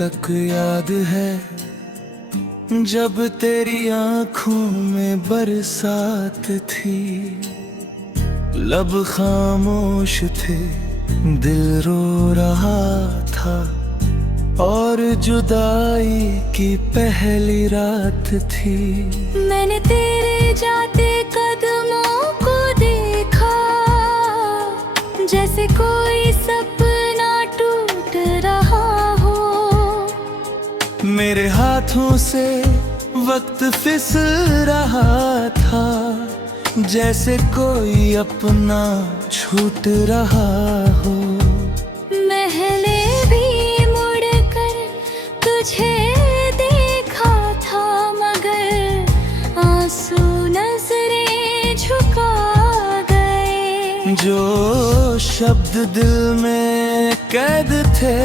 तक याद है जब तेरी आंखों में बरसात थी। लब खामोश थे, दिल रो रहा था और जुदाई की पहली रात थी। मैंने तेरे जाते कदमों को देखा, जैसे कोई सपना टूट रहा हो। मेरे हाथों से वक्त फिसल रहा था, जैसे कोई अपना छूट रहा हो। मैंने भी मुड़कर तुझे देखा था, मगर आंसू नजरें झुका गए। जो शब्द दिल में कैद थे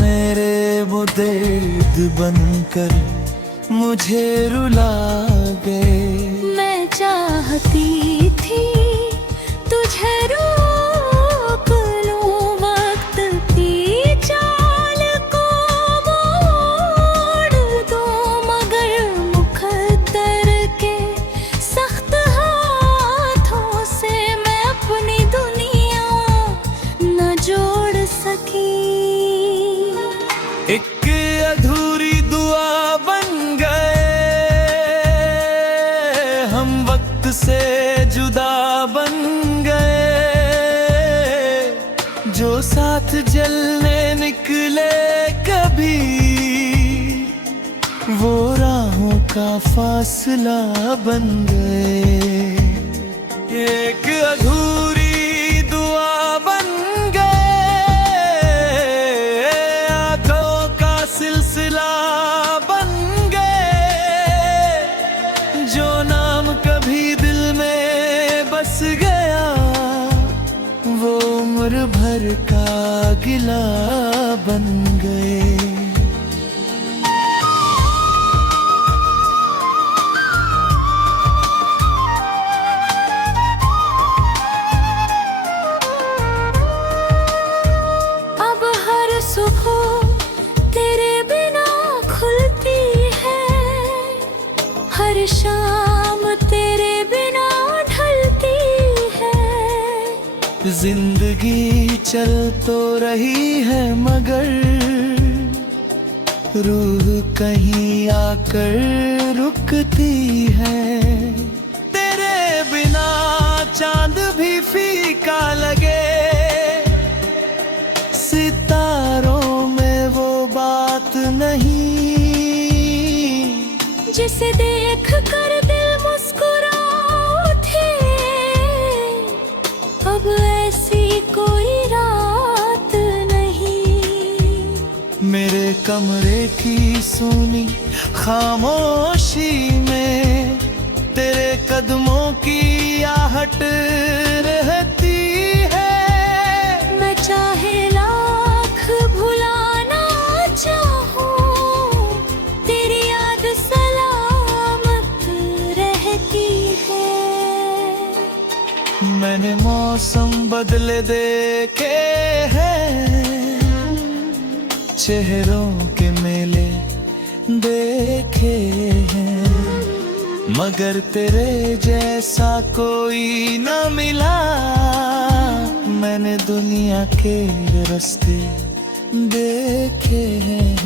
मेरे, वो दर्द बनकर मुझे रुला गए। मैं चाहती थी तुझे रोक लूं, वक्त की चाल को मोड़ दूं, मगर मुकद्दर के सख्त हाथों से मैं अपनी दुनिया न जोड़ सकी। एक अधूरी दुआ बन गए हम, वक्त से जुदा बन गए। जो साथ जलने निकले कभी, वो राहों का फासला बन गए। एक अधूरी दुआ बन सिलसिला बन गए। जो नाम कभी दिल में बस गया, वो उम्र भर का गिला बन गए। अब हर सुबह हर शाम तेरे बिना ढलती है। जिंदगी चल तो रही है, मगर रूह कहीं आकर रुकती है। तेरे बिना चांद भी फीका लगे, सितारों में वो बात नहीं जिसे देख कर दिल मुस्कुरा उठे। अब ऐसी कोई रात नहीं। मेरे कमरे की सूनी खामोशी में तेरे कदमों की आहट रहती है। मैं चाहे लाख भुलाना चाहूं, तेरी याद सलामत रहती है। मैंने मौसम बदले देखे हैं, चेहरों के मेले देखे हैं, मगर तेरे जैसा कोई न मिला। मैंने दुनिया के रास्ते देखे हैं।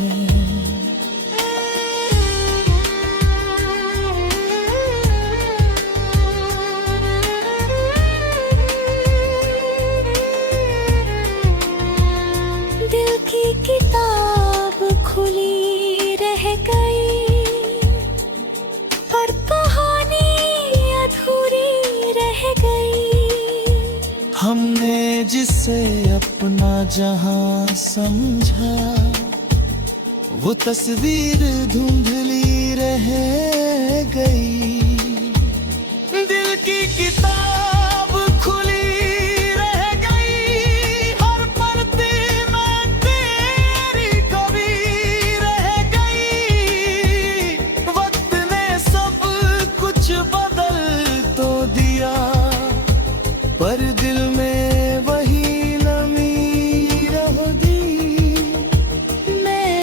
दिल की किताब खुली रह गई, पर कहानी अधूरी रह गई। हमने जिसे अपना जहां समझा, वो तस्वीर धुंधली रह गई। दिल की किताब खुली रह गई, हर परते में तेरी कभी रह गई। वक्त ने सब कुछ बदल तो दिया, पर दिल में वही नमी रह दी। मैं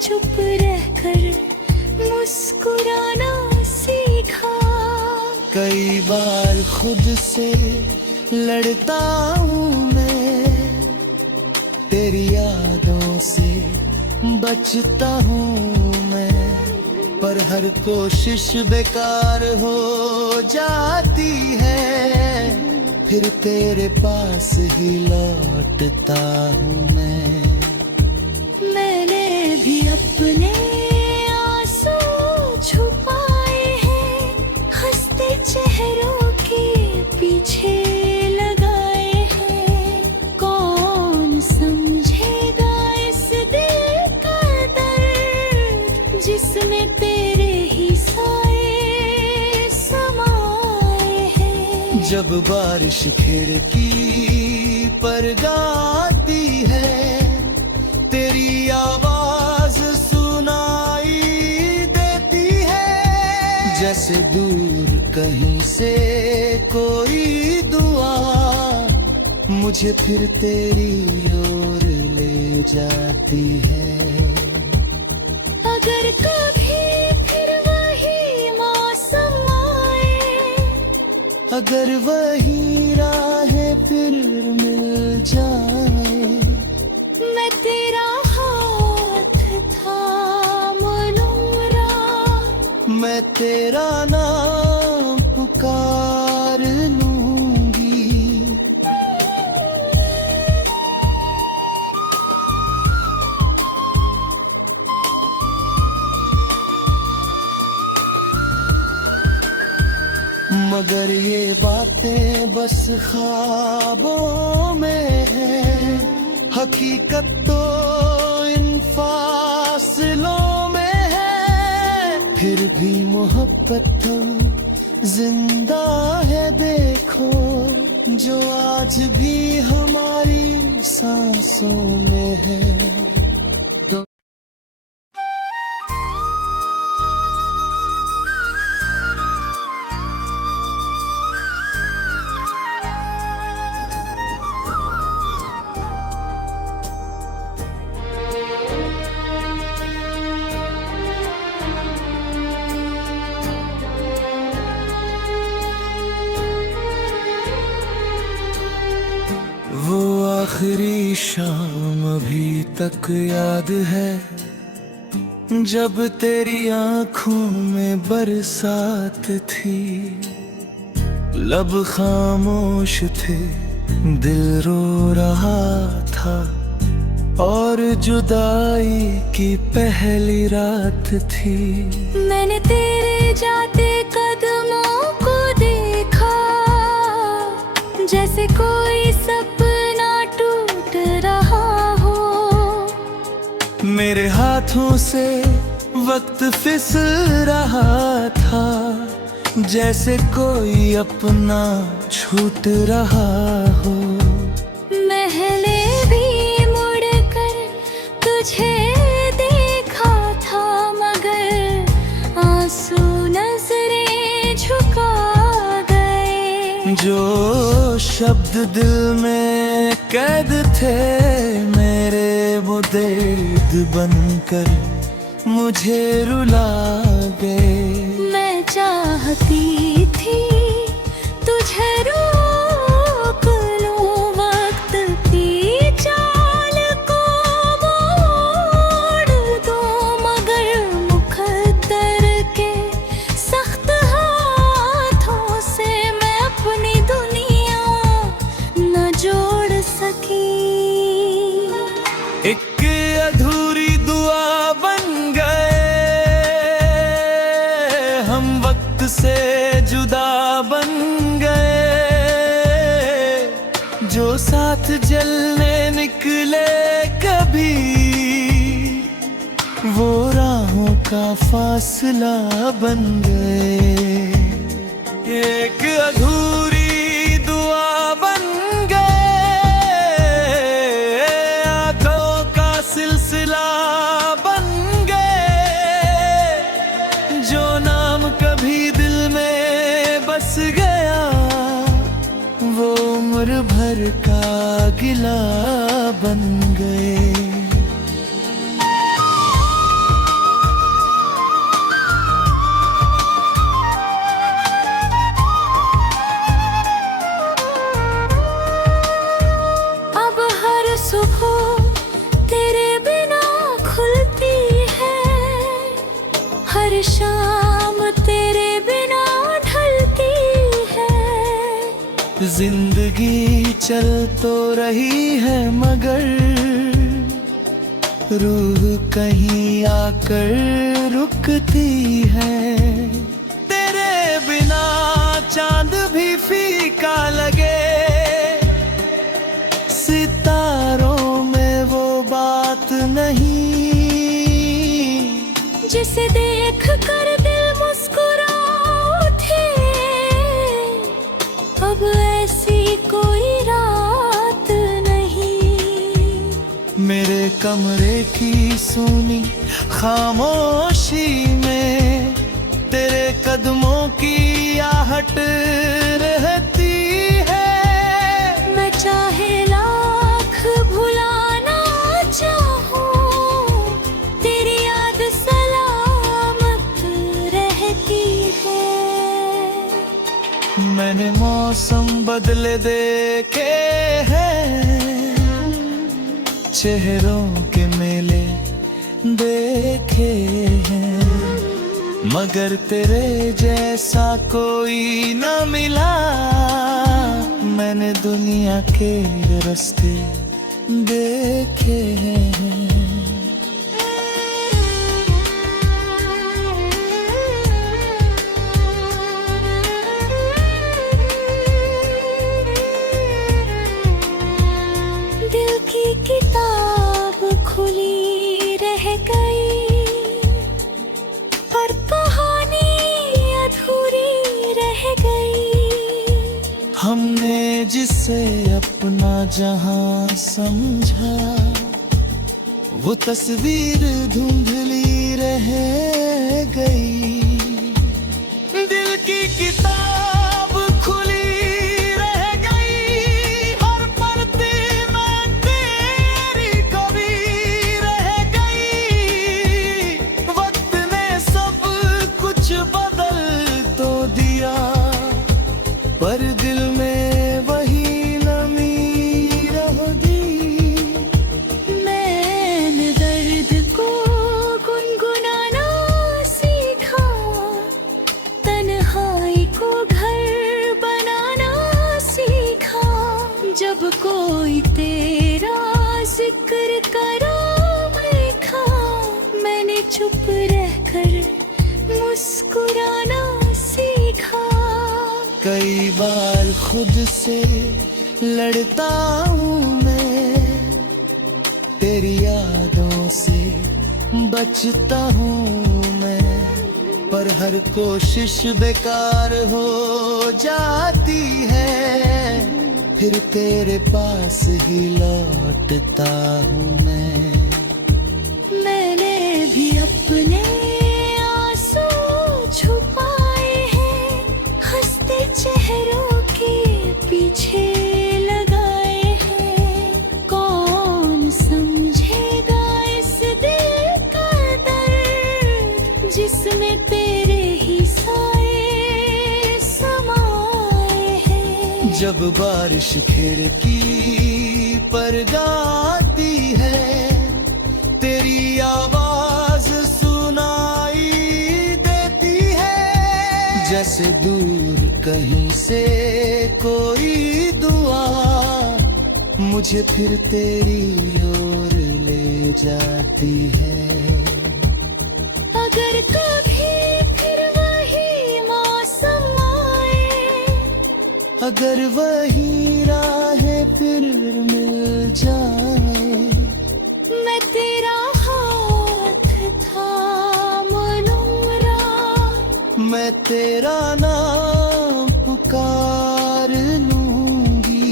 चुप रहकर मुस्कुराना सीखा। कई बार खुद से लड़ता हूँ मैं, तेरी यादों से बचता हूँ मैं, पर हर कोशिश बेकार हो जाती है, फिर तेरे पास ही लौटता हूँ मैं। मैंने भी अपने आंसू छुपाए हैं, हंसते चेहरों के पीछे लगाए हैं। कौन समझेगा इस दिल का दर्द, जिसमें तेरे ही साए समाए हैं। जब बारिश खिड़की पर गाती है, तेरी आवाज सुनाई देती है, जैसे दूर कहीं से कोई दुआ मुझे फिर तेरी ओर ले जाती है। अगर कभी फिर वही मौसम आए, अगर वही राहें फिर मिल जाए, मैं तेरा हाथ थाम लूंगा, मैं तेरा नाम पुकार लूंगी। मगर ये बातें बस ख्वाबों में है, हकीकत तो इन फासलों में है। फिर भी मोहब्बत जिंदा है देखो, जो आज भी हमारी सांसों में है। वो आखिरी शाम अभी तक याद है, जब तेरी आंखों में बरसात थी। लब खामोश थे, दिल रो रहा था, और जुदाई की पहली रात थी। मैंने तेरे जाते कदमों को देखा, जैसे कोई सपना टूट रहा हो। मेरे हाथों से वक्त फिसल रहा था, जैसे कोई अपना छूट रहा हो। मैंने भी मुड़कर तुझे देखा था, मगर आंसू नजरें झुका गए। जो शब्द दिल में कैद थे मेरे, वो दर्द बनकर मुझे रुला गए। मैं चाहती थी तुझे रोक लूं, वक्त की चाल को मोड़ दूं, मगर मुकद्दर के सख्त हाथों से मैं अपनी दुनिया न जोड़ सकी। एक अधूरी दुआ बन गए हम, वक्त से जुदा बन गए। जो साथ जलने निकले कभी, वो राहों का फासला बन गए। एक अधूरी दुआ बन गए, आंखों का सिलसिला बन गए। जो नाम कभी दिल में बस गया, वो उम्र भर का गिला बन गए। हर शाम तेरे बिना ढलती है। जिंदगी चल तो रही है मगर रूह कहीं आकर रुकती है। तेरे बिना चांद भी फीका लगे, सितारों में वो बात नहीं जिसे देख कर दिल मुस्कुरा उठे। अब ऐसी कोई रात नहीं। मेरे कमरे की सूनी खामोशी में तेरे कदमों की आहट रहती है। मैं चाहे लाख भुलाना चाहूं, तेरी याद सलामत रहती है। मैंने मौसम बदले देखे हैं, चेहरों के मेले देखे हैं, मगर तेरे जैसा कोई न मिला। मैंने दुनिया के रास्ते देखे हैं। दिल की किताब खुली रह गई, पर कहानी अधूरी रह गई। हमने जिसे अपना जहां समझा, वो तस्वीर धुंधली रह गई। दिल की किताब खुली रह गई, हर परते में तेरी कभी रह गई। वक्त ने सब कुछ बदल तो दिया, पर दिल में वही नमी रह गई। मैंने दर्द को गुनगुनाना सीखा, तन्हाई को घर बनाना सीखा। जब कोई तेरा जिक्र करा देखा, मैंने चुप रहकर मुस्कुराना सीखा। कई बार खुद से लड़ता हूँ मैं, तेरी यादों से बचता हूँ मैं, पर हर कोशिश बेकार हो जाती है। फिर तेरे पास ही लौटता हूँ मैं। मैंने भी अपने आंसू छुपाए हैं, हंसते चेहरों के पीछे लगाए हैं। कौन समझेगा इस दिल का दर्द, जिसमें तेरे ही साए समाए हैं। जब बारिश खिड़की पर गाती है, तेरी आवाज सुनाई देती है। जैसे दूर कहीं से कोई दुआ मुझे फिर तेरी ओर ले जाती है। अगर कभी फिर वही मौसम आए, अगर वही राहें फिर मिल जाए, मैं तेरा हाथ थाम लूंगा। मैं तेरा नाम पुकार लूंगी।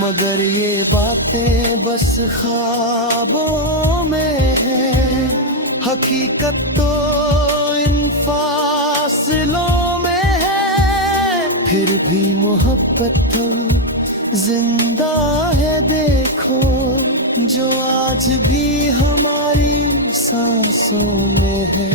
मगर ये बातें बस ख्वाबों में है, हकीकत तो इन फासलों में है। फिर भी मोहब्बत तो जिंदा है देखो, जो आज भी हमारी सांसों में है।